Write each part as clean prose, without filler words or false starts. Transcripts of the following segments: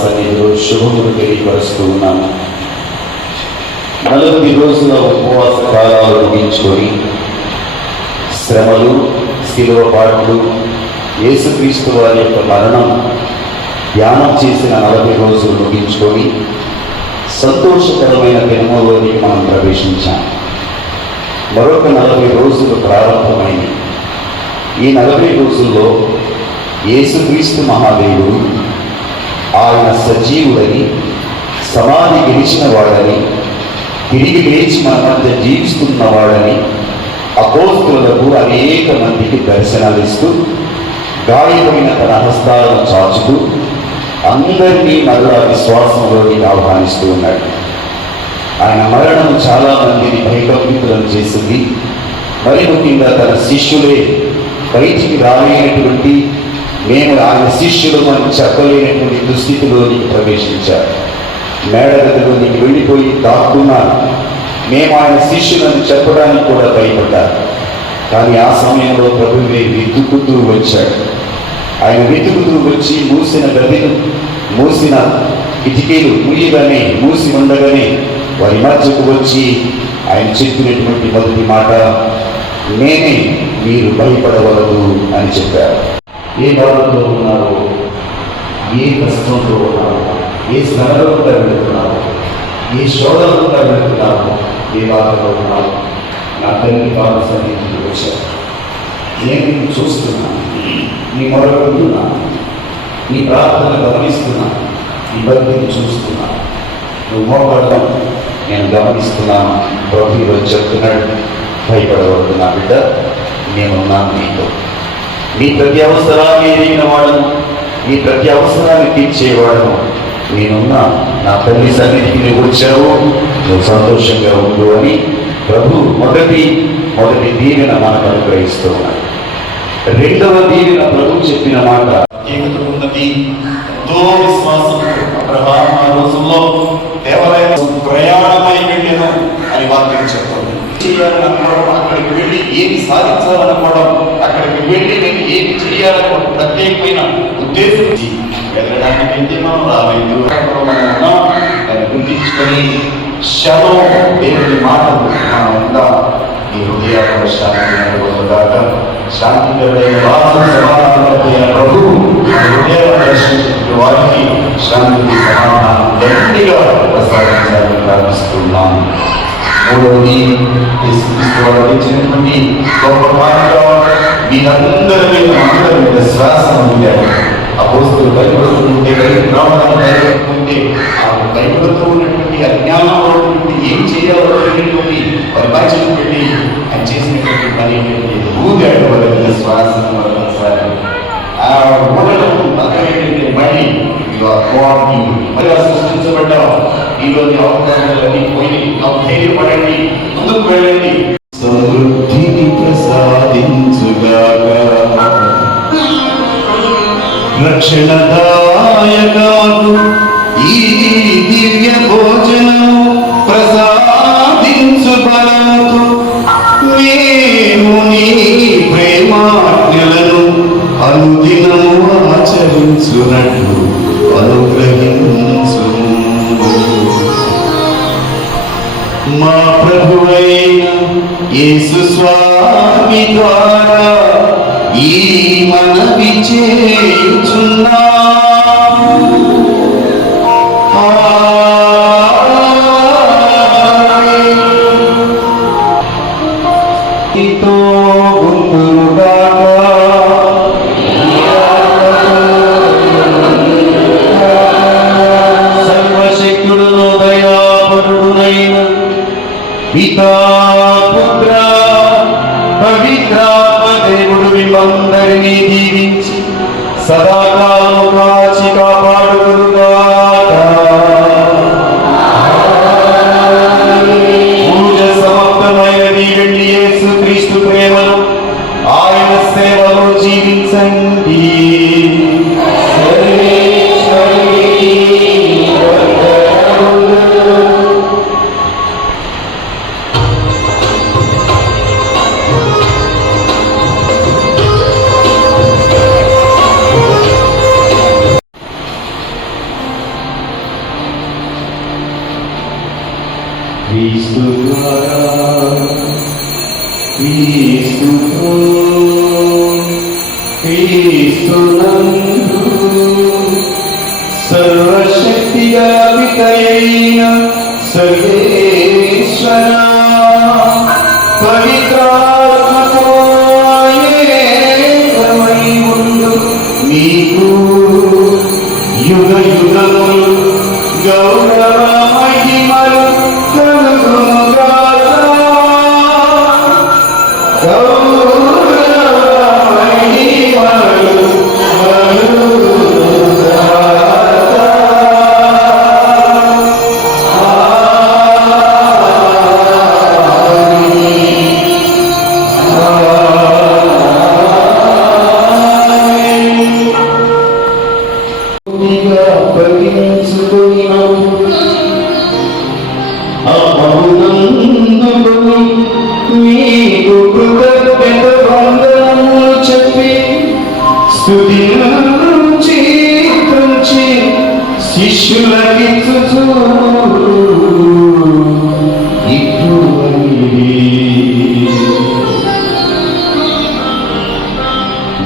సన్నిధిలో శుభములు తెలియపరుస్తూ ఉన్నాము. 40 రోజుల ఉపవాస కాలాలు ముగించుకొని శ్రమలు, శిలువ పాటలు, యేసుక్రీస్తు వారి యొక్క మరణం ధ్యానం చేసిన 40 రోజులు ముగించుకొని సంతోషకరమైన దినములోనికి మనం ప్రవేశించాం. మరొక 40 రోజులు ప్రారంభమైంది. ఈ 40 రోజుల్లో యేసుక్రీస్తు మహాదేవుడు ఆయన సజీవుడని, సమాధి గెలిచిన వాడని, తిరిగి లేచి మన మధ్య జీవిస్తున్నవాడని అపోస్తలులకు అనేక మందికి దర్శనాలిస్తూ గాయమైన తన హస్తాలను చాచుతూ అందరినీ మరలా విశ్వాసంలోకి ఆహ్వానిస్తూ ఉన్నాడు. ఆయన మరణం చాలా మందిని భయకంపితులను చేసింది. మరి ముఖ్యంగా తన శిష్యులే బయటికి రాలేనటువంటి, మేము ఆయన శిష్యులు అని చెప్పలేనటువంటి దుస్థితిలోనికి ప్రవేశించారు. మేడగదిలోనికి వెళ్ళిపోయి దాక్కున్నారు. మేము ఆయన శిష్యులను చెప్పడానికి కూడా భయపడ్డారు. కానీ ఆ సమయంలో ప్రభువే వెతుకుతూ వచ్చాడు. ఆయన వెతుకుతూ వచ్చి మూసిన గదిని, మూసిన కిటికీలు ముయ్యగానే, మూసి ఉండగానే వారి మధ్యకు వచ్చి ఆయన చెప్పినటువంటి మొదటి మాట, నేనే, మీరు భయపడవలదు అని చెప్పారు. ఏ బాధతో ఉన్నారో, ఏ కష్టంతో ఉన్నారో, ఏ శ్రమలో వెళుతున్నారో, ఏ శోధనలో వెళుతున్నారో, ఏ బాధలో ఉన్నారో, నా తల్లి బాధ సన్నిధికి వచ్చారు. నేను నిన్ను చూస్తున్నాను, నీ మొరకుంటున్నాను, నీ ప్రార్థన గమనిస్తున్నాను, నీ భక్తిని చూస్తున్నాను, నువ్వు మోపడడం నేను గమనిస్తున్నాను. ప్రభు ఈరోజు చెప్తున్నాడు, భయపడవద్దు నా బిడ్డ, నేనున్నాను నీతో. నీ ప్రతి అవసరాన్ని ఎదిగిన వాడను, నీ ప్రతి అవసరాన్ని తీర్చేవాడను నేనున్నా. నా తల్లి సన్నిధికి నువ్వు వచ్చావు, నువ్వు సంతోషంగా ఉండు అని ప్రభు మొదటి దీవెన మనకు అనుగ్రహిస్తూ ఉన్నాడు. రెండవ దీవెన ప్రభు చెప్పిన మాట ఉన్నది. ఎంతో విశ్వాసం అబ్రహాము ఆ రోజుల్లో దేవాలయం ప్రయాణమై వెళ్ళాను అని వాక్యం చెప్తుంది. చేయాలనుకోవడం, అక్కడికి వెళ్ళి ఏమి సాధించాలనుకోవడం, అక్కడికి వెళ్ళి నేను ఏమి చేయాలనుకోవడం, ప్రత్యేకమైన ఉద్దేశం వెళ్ళడానికి మనం రాలేదు. దాన్ని గుర్తించుకొని శవం దేవుని మాటలు మనమంతా ఈ హృదయాల శాంతి శాంతికరమైన ప్రభు హృదయాల దర్శించిన వారికి శాంతి సమాధానం గట్టిగా ప్రసాదించాలని ప్రార్థిస్తున్నాను. మూడవది, ఇచ్చినటువంటి గొప్ప మాటగా మీరందరి మీద శ్వాస ఉండాలి. అపోస్తలులు భయపడుతుంటే, భయపడుతుంటే ఆ భయపడుతూ ఉన్నటువంటి అజ్ఞానంలో ఉన్నటువంటి ఏం చేయాలో తెలియనటువంటి వారి బాధ్యత పెట్టి ఆయన చేసినటువంటి పని ఊగాడు. వాళ్ళ శ్వాసను వదలసారి ఆ ఊడడం పక్కనటువంటి మళ్ళీ మరి సృష్టించబడ్డాం. ఈరోజు అవకాశాలన్నీ పోయి ధైర్యపడండి, ముందుకు వెళ్ళండి. సమృద్ధిని ప్రసాదించుగాక, రక్షణదాయకాలు ఈ దివ్య భోజనము ప్రసాదించు బలముతో మేము నీ ప్రేమాజ్ఞలను అనుదినము ఆచరించునట్లు అనుగ్రహించు. మా ప్రభువైన యేసు స్వామి ద్వారా ఈ మనవి చేయుచున్నాము. సర్వశక్తుడును దయాపరుడునైన పితా, పుత్ర, పవిత్రాత్మ దేవుడు మిమ్మందరినీ దీవించి సదాకాలము కాచి కాపాడుదురుగాక. పూజ సమాప్తమైనది. వెళ్ళి యేసుక్రీస్తు ప్రేమను, ఆయన సేవలో జీవించండి. క్రీస్తుతో క్రీస్తునందు సర్వశక్తిగా పితయైన సర్వేశ్వర పవిత్రాత్మతో ఏకమై ఉండు నీకు యుగ యుగములు గౌరవ మహిమలు కలుగునుగాక. గౌరవ మహిమలు మీకు కృతజ్ఞత వందనములు చెప్పి స్తుతించి శిష్యులకిచ్చుచు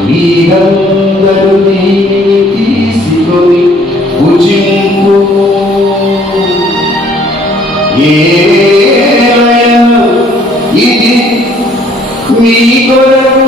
మీరందరూ దీనిని తీసుకొని భుజింపు. ఏలైనా ఇది మీ కొరకు